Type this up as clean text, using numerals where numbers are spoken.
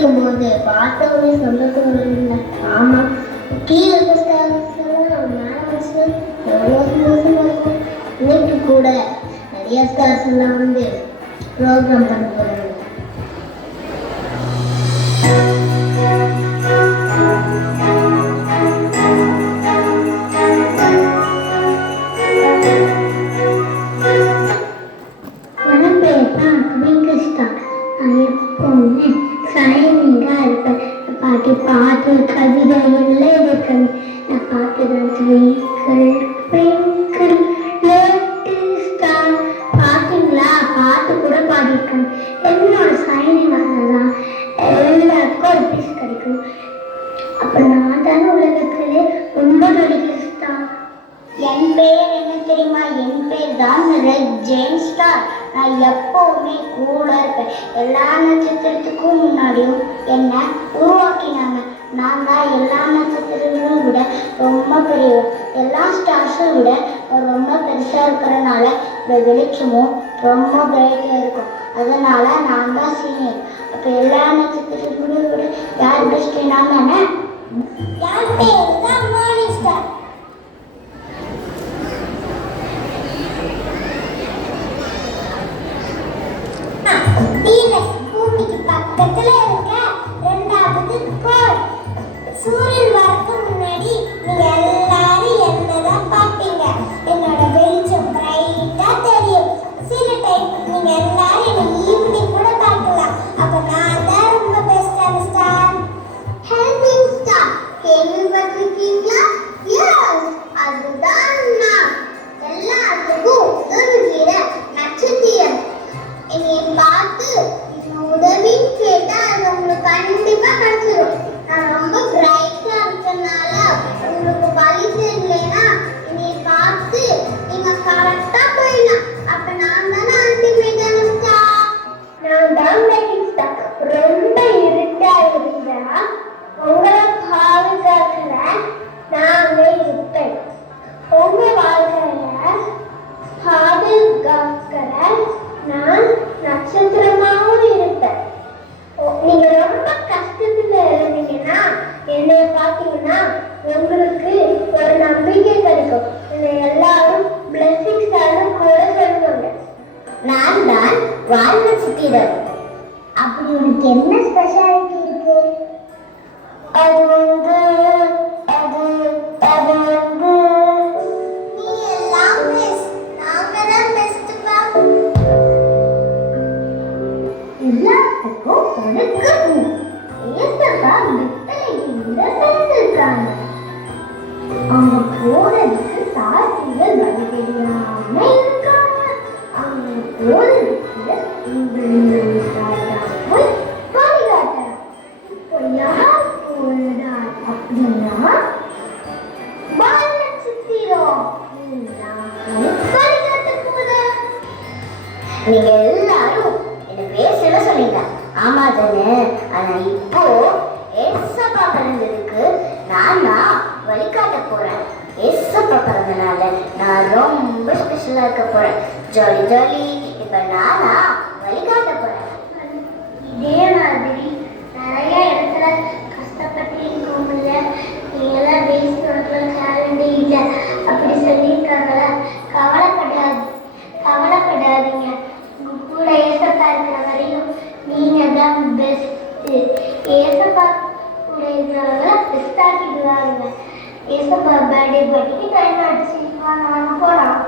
இருக்கும்போது பார்த்தவனே சொல்ல தோணல. ஆமா, கீழே இருக்க ஸ்டார்ஸ் எல்லாம் மேலே வச்சு எவ்வளோ சந்தோஷமா இருக்கும். இன்னைக்கு கூட நிறைய ஸ்டார்ஸ் எல்லாம் வந்து ப்ரோக்ராம் பண்ண போறாங்க. பாட்டு பாட்டு கவிதை எல்லாம் இருக்கு. நான் பாட்டுதான் பாத்தீங்களா, பாட்டு கூட பாடியிருக்கேன். என்னோட சைனிங் அதெல்லாம் எல்லாருக்கும் ஒரு பீஸ் கிடைக்கும். அப்ப நான் தானே உலகத்திலே ரொம்ப நடிகர் ஸ்டார். என் பெயர் என்ன தெரியுமா? என் பேர் தான் ரெட் ஜெயின் ஸ்டார். நான் எப்பவுமே கூட இருப்பேன். எல்லா நட்சத்திரத்துக்கும் முன்னாடியும் என்ன உருவாக்கினாங்க. நான் தான் எல்லா நட்சத்திரங்களும் விட ரொம்ப பெரியவர். எல்லா ஸ்டார்ஸும் விட ரொம்ப பெருசாக இருக்கிறதுனால இந்த வெளிச்சமும் ரொம்ப பிரைட்டாக இருக்கும். அதனால நான் தான் சீனியர். அப்போ எல்லா நட்சத்திரங்களையும் விட யார் பெஸ்ட்டு? நான் தானே. என் பேர் தான் மார்னிங் ஸ்டார். பூமிக்கு பக்கத்துல இருக்க ரெண்டாவது கோள். சூரியன் வரக்கு முன்னாடி நீங்க எல்லாரும் என்னதான் பார்ப்பீங்க. என்னோட வெளிச்சம் பிரைட்டா தெரியும். சில டைம் நீங்க எல்லாரும் என்ன ஈவினிங் கூட பார்க்கலாம். அப்ப நான் தான் ரொம்ப பெஸ்டான ஸ்டார். ஹெல்பிங் ஸ்டார் கேள்விப்பட்டிருக்கீங்களா? எஸ், அதுதான் நான். எல்லாத்துக்கும் உதவுகிற நட்சத்திரம். என்னை பார்த்து உதவின்னு கேட்டா அது உங்களுக்கு கண்டிப்பா கிடைச்சிடும். நான் ரொம்ப பிரைட்டா இருக்கனால உங்களுக்கு வழி தெரியலனா என்னை பார்த்து நீங்க கரெக்டா போயிடலாம். அப்ப நான் தானே அல்டிமேட்டான ஸ்டார். நான் தான் லைட்டிங் ஸ்டார். ரொம்ப இருட்டா இருந்தா உங்களை பாதுகாக்கிற நாங்க இருப்பேன். உங்க வாழ்க்கையில பாதுகாக்கிற நான் நட்சத்திரமாவும் இருப்பேன். நீங்க ரொம்ப கஷ்டத்துல இருந்தீங்கன்னா என்னைய பார்த்தீங்கன்னா உங்களுக்கு ஒரு நம்பிக்கை கிடைக்கும். என்னை எல்லாரும் பிளஸிங்ஸ் கூட சொல்லுவாங்க. நான் தான் வால் நட்சத்திரம். அப்படி உனக்கு என்ன ஸ்பெஷாலிட்டி இருக்கு? அது வந்து நீ எல்லாம் பெஸ்ட். நாங்க தான் பெஸ்ட் பா. எல்லாத்துக்கும் ஒரு குட் நியூஸ். ஏசப்பா வித்தலையில பிறந்திருக்காங்க. அவங்க போறதுக்கு சாத்தியங்கள் வழி தெரியாம இருக்காங்க. அவங்க போறதுக்கு போய் வழிகாட்டுறாங்க. இப்போ யார் போறதா அப்படின்னா வால் நட்சத்திரம் வழிகாட்ட போற. நீங்க எல்லாரும் பேசல சொன்னீங்க. ஆமா தானே. ஆனா இப்போ ஏசப்பா பிறந்ததுக்கு நான் வழிகாட்ட போறேன். ஏசப்பா பிறந்தனால நான் ரொம்ப ஸ்பெஷலா இருக்க போறேன். Jolly jolly. இப்ப நானா வழிகாட்ட போறேன். இதே மாதிரி நிறைய இடத்துல கஷ்டப்பட்டு இருக்கவங்கள நீங்களாம் பேசி சேலண்டே இல்லை அப்படி சொல்லியிருக்காங்களா? கவலைப்படாதீங்க. கூட ஏசப்பா இருக்கிற வரையும் நீங்க தான் பெஸ்ட். ஏசப்பா கூட இருக்கிறவங்கள பெஸ்ட் ஆக்கிடுவாங்க. ஏசப்பா பர்த்டே பார்ட்டிக்கு டைம் ஆயிடுச்சு. வாங்க போலாம்.